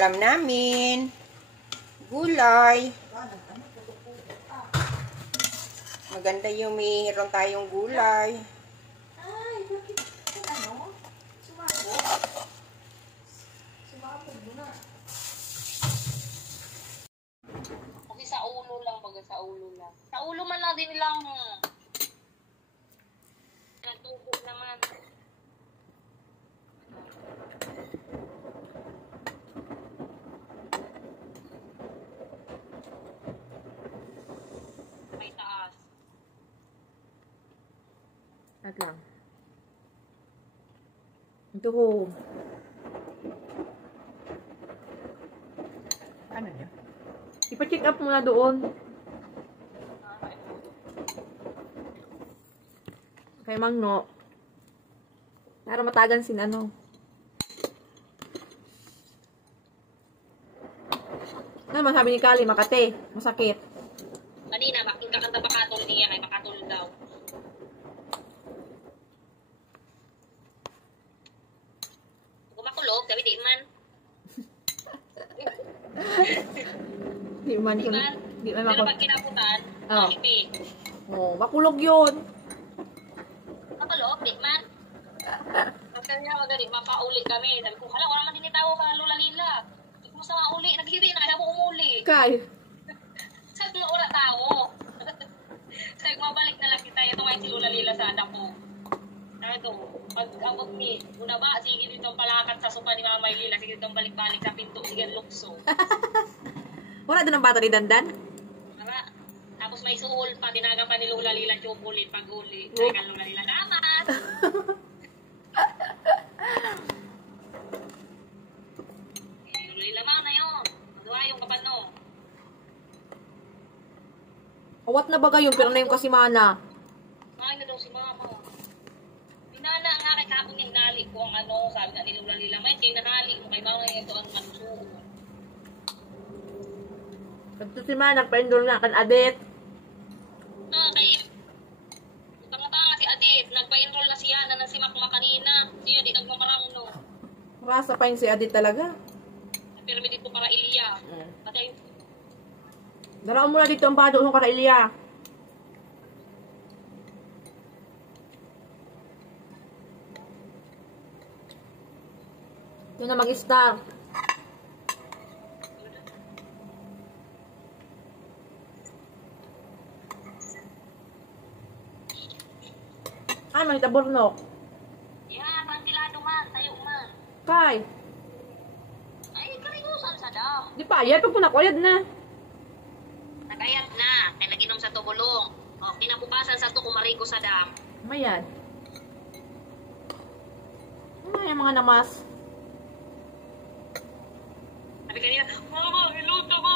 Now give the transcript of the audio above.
ulam namin. Gulay. Maganda yung mayroon tayong gulay. Ay, bakit ano? Sumabog? Sumabog mo na. Kasi sa ulo lang, baga sa ulo lang. Sa ulo man lang din nilang natubo naman. May taas. At lang. Ito ko. Ano niya? Ipa-check up muna doon. Kay Mangno. Para matagan sin ano. Ano man sabi ni Kali, Makate. Masakit. Kanina, making kakanta makatol niya, ay makatol daw. Kung makulog, sabi di man. Di man. Di man? Di man Pero makulog. pag kinaputan, Oh. ipi. Oh, makulog yun. Makulog, di man. Pagka niya, magani, mapaulit kami. Sabi ko, hala, wala man din itawo ka, Lola Lila. Sabi ko, sa mauli, naghiri na, kaya mo umuli. Kay. Sabi ko, wala tao. Sabi ko, mabalik na lang kita. Ito ngayon si Lola Lila sa anak ko. Sabi ko, pag abot ni, una ba, sige dito ang palakat sa sopa ni Mama Lila. Sige dito ang balik-balik sa pinto. Sige, lukso. Wala doon ang bata ni Dandan? Tama. Tapos may suol pa, tinaga pa ni Lola Lila chocolate pag uli. Sabi ka, Lola Lila, naman. Eh, Lola Lila, mga na yun. Magawa yung kapano. Awat na ba gayon? Pero na yung kasimana. Kumain na daw si Mama. Pinana nga kay kapon niya hinali ko ang ano, sabi nga ni Lola Lila, may kayo nahali mo kay Mama ito ang magsuo. Pagto si Ma, nagpa-endorse na kan Adet. Kay tanga-tanga si Adit, nagpa-enroll na siya na si Makma kanina. Siya di nagmamarang no. Rasa pa yung si Adet talaga. Pero dito para Ilya. Patay. Daraan mo na dito ang bado ng Karailya. Ito na mag-star. Ah, may taburnok. Yan, pantilado man, tayo man. Kay, Ay, karigusan sa dam. di pa, yan pag punakuyad na. Nagayat na, kay naginom sa tubulong. O, kinabukasan sa to kumarigo sa dam. Mayan. Ano yung mga namas? Sabi kanina, Mama, iluto ko.